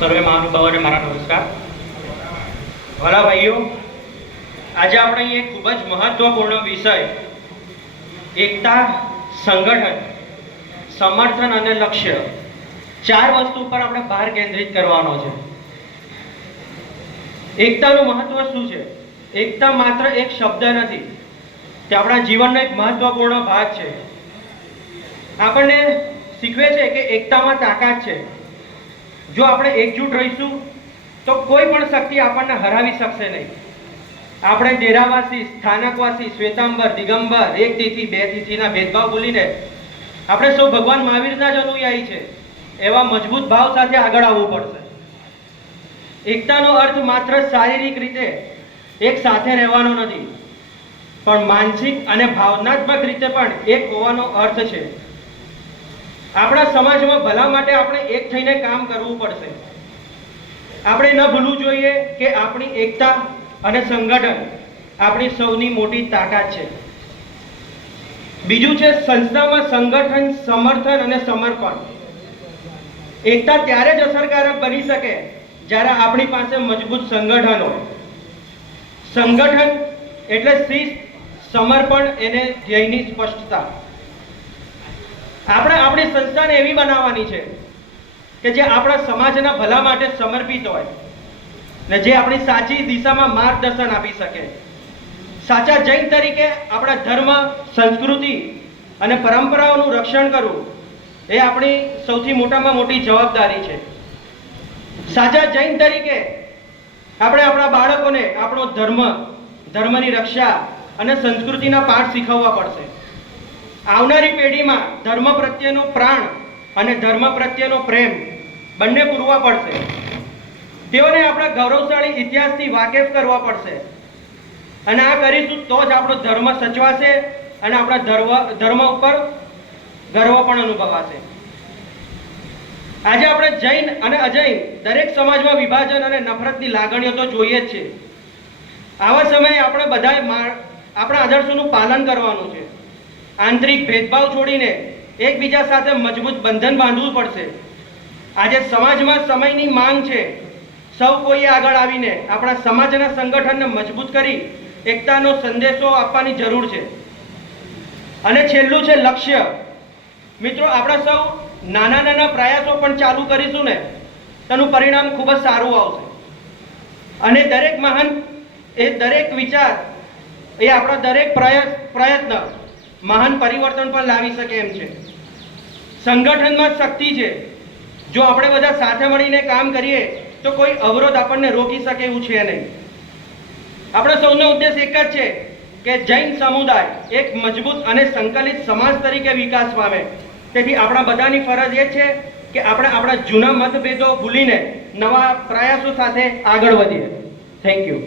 સર્વે મહાનુભાવોને મારા નમસ્કાર. ભલા ભાઈઓ, આજે આપણે અહીં એક ખૂબ જ મહત્વપૂર્ણ વિષય એકતા, સંગઠન, સમર્થન અને લક્ષ્ય, ચાર વસ્તુ પર આપણે ભાર કેન્દ્રિત કરવાનો છે. એકતાનું મહત્વ શું છે? એકતા માત્ર એક શબ્દ નથી, તે આપણા જીવનનો એક મહત્વપૂર્ણ ભાગ છે. આપણને શીખવે છે કે એકતામાં તાકાત છે. જો આપણે એકજૂટ રહીશું તો કોઈ પણ શક્તિ આપણને હરાવી શકશે નહીં. આપણે ડેરાવાસી, સ્થાનકવાસી, શ્વેતાંબર, દિગંબર, એક તિથિ બે તિથિના ભેદભાવ ભૂલીને આપણે સૌ ભગવાન મહાવીરના જ અનુયાયી છે એવા મજબૂત ભાવ સાથે આગળ આવવું પડશે. એકતાનો અર્થ માત્ર શારીરિક રીતે એક સાથે રહેવાનો નથી, પણ માનસિક અને ભાવનાત્મક રીતે પણ એક હોવાનો અર્થ છે. આપણા સમાજમાં ભલા માટે આપણે એક થઈને કામ કરવું પડશે. આપણે ન ભૂલવું જોઈએ કે આપણી એકતા અને સંગઠન આપણી સૌની મોટી તાકાત છે. બીજું છે સંસ્થામાં સંગઠન, સમર્થન અને સમર્પણ. એકતા ત્યારે જ અસરકારક બની શકે જ્યારે આપણી પાસે મજબૂત સંગઠન હોય. સંગઠન એટલે શિસ્ત, સમર્પણ એને ધ્યેયની સ્પષ્ટતા. આપણે આપણી સંસ્થાને એવી બનાવવાની છે કે જે આપણા સમાજના ભલા માટે સમર્પિત હોય ને જે આપણી સાચી દિશામાં માર્ગદર્શન આપી શકે. સાચા જૈન તરીકે આપણા ધર્મ, સંસ્કૃતિ અને પરંપરાઓનું રક્ષણ કરવું એ આપણી સૌથી મોટામાં મોટી જવાબદારી છે. સાચા જૈન તરીકે આપણે આપણા બાળકોને આપણો ધર્મ, ધર્મની રક્ષા અને સંસ્કૃતિના પાઠ શીખવવા પડશે. આવનારી પેઢીમાં ધર્મ પ્રત્યેનો પ્રાણ અને ધર્મ પ્રત્યેનો પ્રેમ બંને પૂરવા પડશે. તેઓને આપણા ગૌરવશાળી ઇતિહાસથી વાકેફ કરવા પડશે અને આ કરીશું તો જ આપણો ધર્મ સચવાશે અને આપણા ધર્મ ઉપર ગર્વ પણ અનુભવાશે. આજે આપણે જૈન અને અજૈન દરેક સમાજમાં વિભાજન અને નફરતની લાગણીઓ તો જોઈએ જ છે. આવા સમયે આપણે બધાએ આપણા આદર્શોનું પાલન કરવાનું છે. આંતરિક ભેદભાવ છોડીને એકબીજા સાથે મજબૂત બંધન બાંધવું પડશે. આજે સમાજમાં સમયની માંગ છે. સૌ કોઈએ આગળ આવીને આપણા સમાજના સંગઠનને મજબૂત કરી એકતાનો સંદેશો આપવાની જરૂર છે. અને છેલ્લું છે લક્ષ્ય. મિત્રો, આપણે સૌ નાના નાના પ્રયાસો પણ ચાલુ કરીશું ને તેનું પરિણામ ખૂબ જ સારું આવશે. અને દરેક વિચાર એ આપણા દરેક પ્રયત્ન મહાન પરિવર્તન પણ લાવી શકે એમ છે. સંગઠનમાં શક્તિ છે. જો આપણે બધા સાથે મળીને કામ કરીએ તો કોઈ અવરોધ આપણને રોકી શકે એવું છે નહીં. આપણા સૌનો ઉદ્દેશ એક જ છે કે જૈન સમુદાય એક મજબૂત અને સંકલિત સમાજ તરીકે વિકાસ પામે. તેથી આપણા બધાની ફરજ એ છે કે આપણે આપણા જૂના મતભેદો ભૂલીને નવા પ્રયાસો સાથે આગળ વધીએ. Thank you.